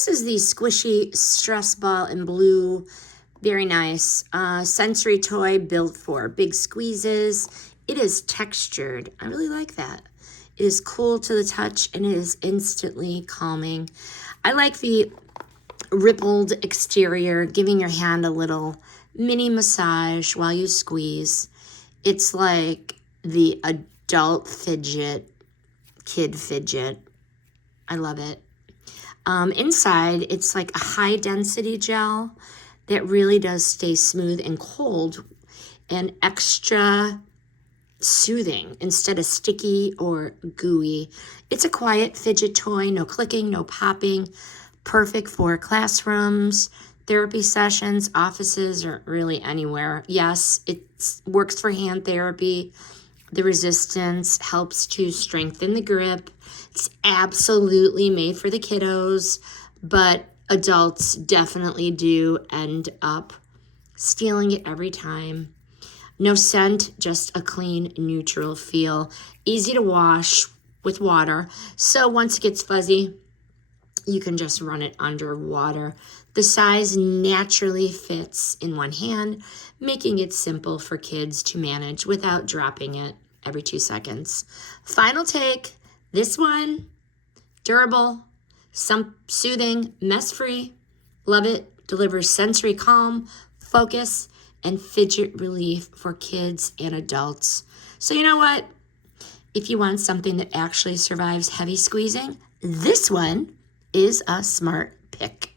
this is the squishy stress ball in blue. Very nice. Sensory toy built for big squeezes. It is textured. I really like that. It is cool to the touch and it is instantly calming. I like the rippled exterior, giving your hand a little mini massage while you squeeze. It's like the adult fidget, kid fidget. I love it. Inside, it's like a high density gel that really does stay smooth and cold and extra soothing instead of sticky or gooey. It's a quiet fidget toy, no clicking, no popping, perfect for classrooms, therapy sessions, offices, or really anywhere. Yes, it works for hand therapy. The resistance helps to strengthen the grip. It's absolutely made for the kiddos, but adults definitely do end up stealing it every time. No scent, just a clean, neutral feel. Easy to wash with water. So once it gets fuzzy, you can just run it under water. The size naturally fits in one hand, making it simple for kids to manage without dropping it every 2 seconds. Final take, this one, durable, soothing, mess-free. Love it. Delivers sensory calm, focus, and fidget relief for kids and adults. So you know what? If you want something that actually survives heavy squeezing, this one is a smart pick.